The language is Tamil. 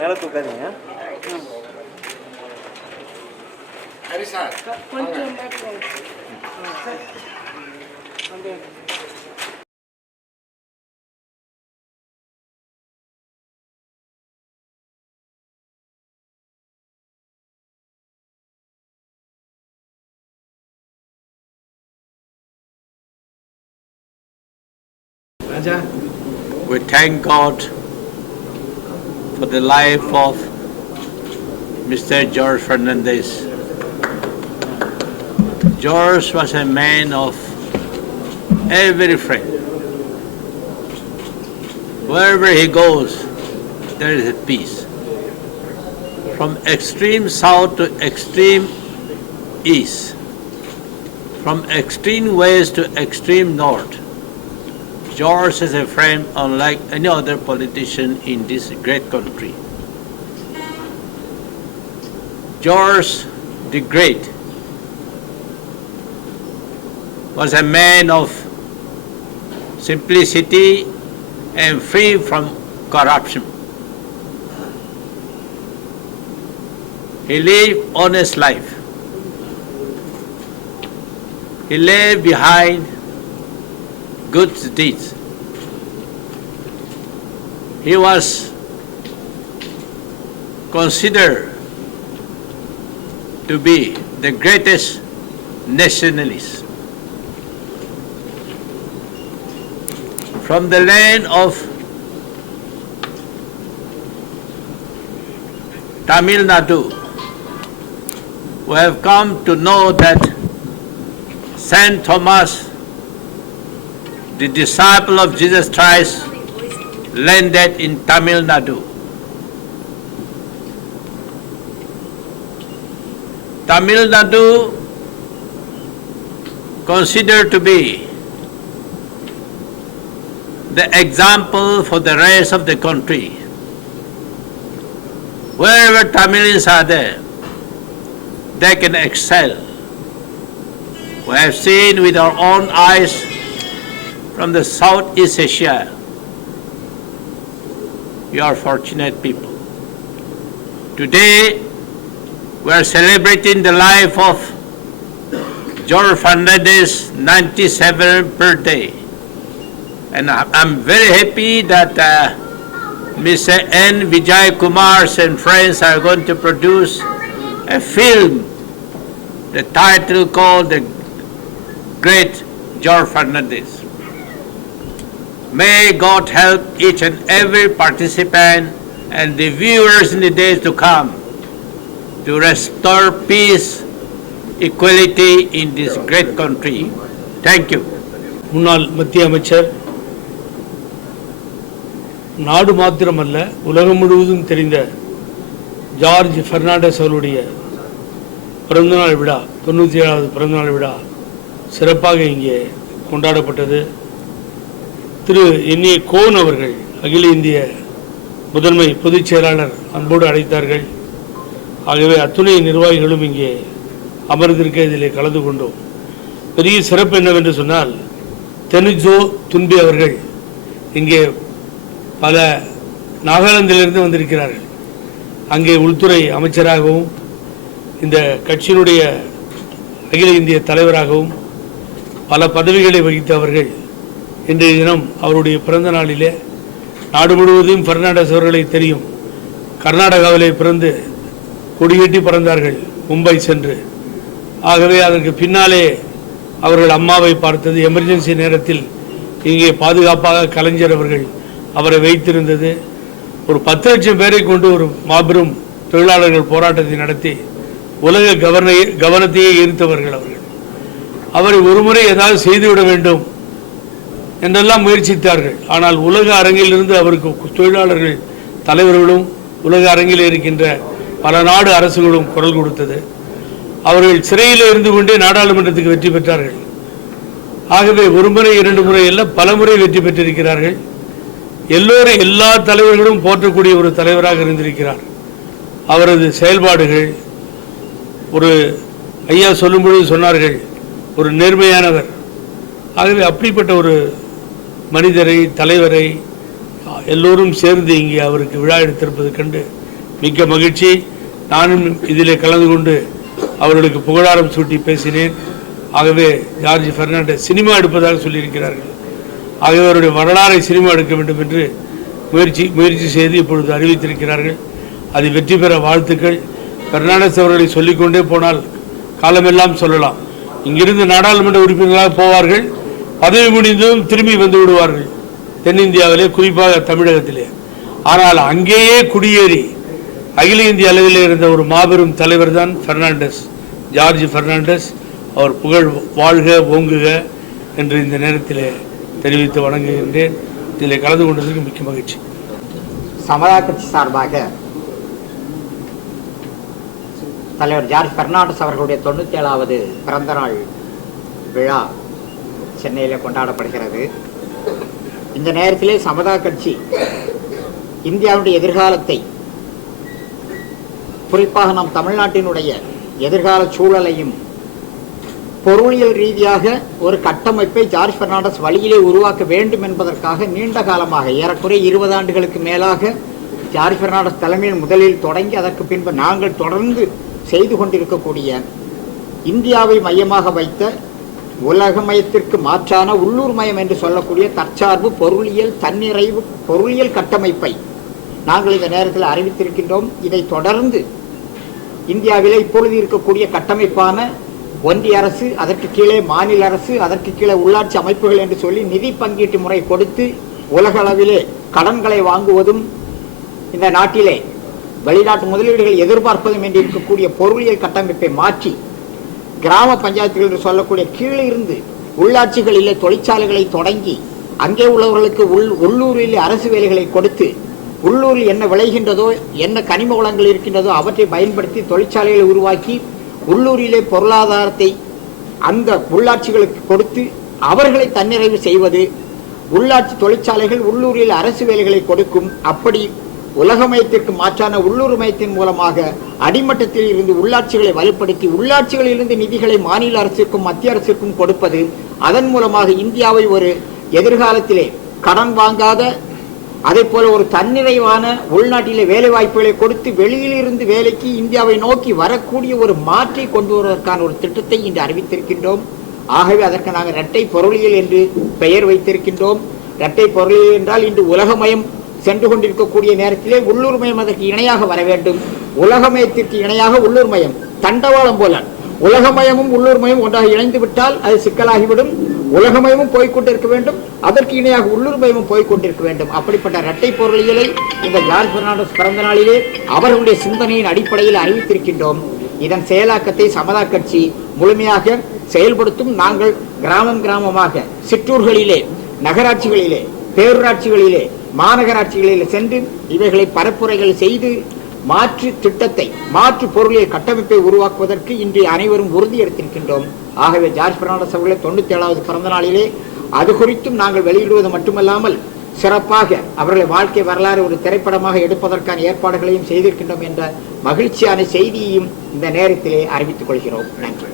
மேல தூக்காதீங்க. We thank God for the life of Mr. George Fernandez. George was a man of every friend. Wherever he goes, there is a peace. From extreme south to extreme east, from extreme west to extreme north, George is a friend unlike any other politician in this great country. George the Great was a man of simplicity and free from corruption. He lived honest life. He left behind good deeds. He was considered to be the greatest nationalist. From the land of Tamil Nadu, we have come to know that Saint Thomas, the disciple of Jesus Christ, landed in Tamil Nadu. Tamil Nadu considered to be the example for the rest of the country. Wherever Tamilians are there, they can excel. We have seen with our own eyes from the Southeast Asia. You are fortunate people. Today, we are celebrating the life of George Fernandez 97th birthday. And I'm very happy that Mr. N. Vijay Kumar and friends are going to produce a film, the title called The Great George Fernandez. May God help each and every participant and the viewers in the days to come to restore peace, equality in this great country. Thank you. முன்னாள் மத்திய அமைச்சர், நாடு மாத்திரமல்ல உலகம் முழுவதும் தெரிந்த ஜார்ஜ் பெர்னாண்டஸ் அவருடைய பிறந்தநாள் விழா, 97வது பிறந்தநாள் விழா சிறப்பாக இங்கே கொண்டாடப்பட்டது. திரு என்.ஏ. கோன் அவர்கள், அகில இந்திய முதன்மை பொதுச் செயலாளர், அன்போடு அழைத்தார்கள். ஆகவே அத்துணை நிர்வாகிகளும் இங்கே அமர்ந்திருக்க இதிலே கலந்து கொண்டோம். பெரிய சிறப்பு என்னவென்று சொன்னால், தெனுஜோ துன்பி அவர்கள் இங்கே பல நாகாலாந்திலிருந்து வந்திருக்கிறார்கள். அங்கே உள்துறை அமைச்சராகவும் இந்த கட்சியினுடைய அகில இந்திய தலைவராகவும் பல பதவிகளை வகித்த அவர்கள் இன்றைய தினம் அவருடைய பிறந்த நாளிலே, நாடு முழுவதும் பெர்னாண்டஸ் அவர்களை தெரியும், கர்நாடகாவிலே பிறந்து கொடியேற்றி பறந்தார்கள் மும்பை சென்று. ஆகவே அதற்கு பின்னாலே அவர்கள் அம்மாவை பார்த்தது, எமர்ஜென்சி நேரத்தில் இங்கே பாதுகாப்பாக கலைஞர் அவர்கள் அவரை வைத்திருந்தது. ஒரு 10 லட்சம் பேரை கொண்டு ஒரு மாபெரும் தொழிலாளர்கள் போராட்டத்தை நடத்தி உலக கவனத்தையே ஈர்த்தவர்கள் அவர்கள். அவரை ஒருமுறை ஏதாவது செய்துவிட வேண்டும் என்றெல்லாம் முயற்சித்தார்கள். ஆனால் உலக அரங்கிலிருந்து அவருக்கு தொழிலாளர்கள் தலைவர்களும் உலக அரங்கில் இருக்கின்ற பல நாடு அரசுகளும் குரல் கொடுத்தது. அவர்கள் சிறையில் இருந்து கொண்டே நாடாளுமன்றத்துக்கு வெற்றி பெற்றார்கள். ஆகவே ஒரு முறை 2 முறை அல்ல, பல முறை வெற்றி பெற்றிருக்கிறார்கள். எல்லோரும் எல்லா தலைவர்களும் போற்றக்கூடிய ஒரு தலைவராக இருந்திருக்கிறார். அவரது செயல்பாடுகள், ஒரு ஐயா சொல்லும்பொழுது சொன்னார்கள், ஒரு நேர்மையானவர். ஆகவே அப்படிப்பட்ட ஒரு மனிதரை, தலைவரை எல்லோரும் சேர்ந்து இங்கே அவருக்கு விழா எடுத்திருப்பது கண்டு மிக்க மகிழ்ச்சி. நானும் இதிலே கலந்து கொண்டு அவர்களுக்கு புகழாரம் சூட்டி பேசினேன். ஆகவே ஜார்ஜ் பெர்னாண்டஸ் சினிமா எடுப்பதாக சொல்லியிருக்கிறார்கள். ஆகவே அவருடைய வரலாறை சினிமா எடுக்க வேண்டும் என்று முயற்சி செய்து இப்பொழுது அறிவித்திருக்கிறார்கள். அது வெற்றி பெற வாழ்த்துக்கள். பெர்னாண்டஸ் அவர்களை சொல்லிக்கொண்டே போனால் காலமெல்லாம் சொல்லலாம். இங்கிருந்து நாடாளுமன்ற உறுப்பினர்களாக போவார்கள், பதவி முடிந்தும் திரும்பி வந்து விடுவார்கள் தென்னிந்தியாவிலே, குறிப்பாக தமிழகத்திலே. ஆனால் அங்கேயே குடியேறி அகில இந்திய அளவிலே இருந்த ஒரு மாபெரும் தலைவர் தான் பெர்னாண்டஸ், ஜார்ஜ் பெர்னாண்டஸ். அவர் புகழ் வாழ்க ஓங்குக என்று இந்த நேரத்திலே தெரிவித்து வணங்குகின்றேன். இதில் கலந்து கொண்டதற்கு மிக்க மகிழ்ச்சி. சமதா கட்சி சார்பாக தலைவர் ஜார்ஜ் பெர்னாண்டஸ் அவர்களுடைய 97வது பிறந்த நாள் விழா சென்னையில் கொண்டாடப்படுகிறது. இந்த நேரத்திலே சமதா கட்சி இந்தியாவுடைய எதிர்காலத்தை, குறிப்பாக நம் தமிழ்நாட்டினுடைய எதிர்கால சூழலையும் பொருளியல் ரீதியாக ஒரு கட்டமைப்பை ஜார்ஜ் பெர்னாண்டஸ் வழியிலே உருவாக்க வேண்டும் என்பதற்காக நீண்ட காலமாக, ஏறக்குறைய 20 ஆண்டுகளுக்கு மேலாக ஜார்ஜ் பெர்னாண்டஸ் தலைமையில் முதலில் தொடங்கி அதற்கு பின்பு நாங்கள் தொடர்ந்து செய்து கொண்டிருக்கக்கூடிய இந்தியாவை மையமாக வைத்த உலகமயத்திற்கு மாற்றான உள்ளூர் மயம் என்று சொல்லக்கூடிய தற்சார்பு பொருளியல் தன்னிறைவு பொருளியல் கட்டமைப்பை நாங்கள் இந்த நேரத்தில் அறிவித்திருக்கின்றோம். இதை தொடர்ந்து இந்தியாவிலே இப்பொழுது இருக்கக்கூடிய கட்டமைப்பான ஒன்றிய அரசு, அதற்கு கீழே மாநில அரசு, அதற்கு கீழே உள்ளாட்சி அமைப்புகள் என்று சொல்லி நிதி பங்கீட்டு முறை கொடுத்து உலக அளவிலே கடன்களை வாங்குவதும், இந்த நாட்டிலே வெளிநாட்டு முதலீடுகள் எதிர்பார்ப்பதும் என்று இருக்கக்கூடிய பொருளியல் கட்டமைப்பை மாற்றி கிராம பஞ்சாயத்துகள் என்று சொல்லக்கூடிய கீழே இருந்து உள்ளாட்சிகளிலே தொழிற்சாலைகளை தொடங்கி அங்கே உள்ளவர்களுக்கு உள்ளூரிலே அரசு வேலைகளை கொடுத்து உள்ளூரில் என்ன விளைகின்றதோ, என்ன கனிம வளங்கள் இருக்கின்றதோ அவற்றை பயன்படுத்தி தொழிற்சாலைகளை உருவாக்கி உள்ளூரிலே பொருளாதாரத்தை அந்த உள்ளாட்சிகளுக்கு கொடுத்து அவர்களை தன்னிறைவு செய்வது, உள்ளாட்சி தொழிற்சாலைகள் உள்ளூரில் அரசு வேலைகளை கொடுக்கும். அப்படி உலகமயத்திற்கு மாற்றான உள்ளூர் மயத்தின் மூலமாக அடிமட்டத்தில் இருந்து உள்ளாட்சிகளை வலுப்படுத்தி உள்ளாட்சிகளிலிருந்து நிதிகளை மாநில அரசுக்கும் மத்திய அரசுக்கும் கொடுப்பது, அதன் மூலமாக இந்தியாவை ஒரு எதிர்காலத்திலே கடன் வாங்காத, அதே போல ஒரு தன்னிறைவான உள்நாட்டிலே வேலை வாய்ப்புகளை கொடுத்து வெளியிலிருந்து வேலைக்கு இந்தியாவை நோக்கி வரக்கூடிய ஒரு மாற்றை கொண்டு வருவதற்கான ஒரு திட்டத்தை இன்று அறிவித்திருக்கின்றோம். ஆகவே அதற்கு நாங்கள் இரட்டை பொருளியல் என்று பெயர் வைத்திருக்கின்றோம். இரட்டை பொருளியல் என்றால் இன்று உலகமயம் சென்று கொண்டிருக்கக்கூடிய நேரத்திலே உள்ளூர் மயம் அதற்கு இணையாக வர வேண்டும். உலகமயத்திற்கு இணையாக உள்ளூர் மயம் தண்டவாளம் போல உலகமயமும் உள்ளூர் மயம் ஒன்றாக இணைந்து விட்டால் அது சிக்கலாகிவிடும். உலகமயமும் போய்கொண்டிருக்க வேண்டும், அதற்கு இணையாக உள்ளூர் மயமும் போய்கொண்டிருக்க வேண்டும். அப்படிப்பட்ட இரட்டை பொருளியலை இந்த ஜார்ஜ் பெர்னாண்டஸ் பிறந்த நாளிலே அவர்களுடைய சிந்தனையின் அடிப்படையில் அறிவித்திருக்கின்றோம். இதன் செயலாக்கத்தை சமதா கட்சி முழுமையாக செயல்படுத்தும். நாங்கள் கிராமமாக சிற்றூர்களிலே, நகராட்சிகளிலே, பேரூராட்சிகளிலே, மாநகராட்சிகளிலே சென்று இவைகளை பரப்புரைகள் செய்து மாற்று திட்டத்தை, மாற்று பொருளியல் கட்டமைப்பை உருவாக்குவதற்கு இன்று அனைவரும் உறுதி எடுத்திருக்கின்றோம். ஆகவே ஜார்ஜ் பெர்னாண்டஸ் அவர்களை 97வது பிறந்த நாளிலே அது குறித்தும் நாங்கள் வெளியிடுவது மட்டுமல்லாமல் சிறப்பாக அவர்களை வாழ்க்கை வரலாறு ஒரு திரைப்படமாக எடுப்பதற்கான ஏற்பாடுகளையும் செய்திருக்கின்றோம் என்ற மகிழ்ச்சியான செய்தியையும் இந்த நேரத்திலே அறிவித்துக் கொள்கிறோம். நன்றி.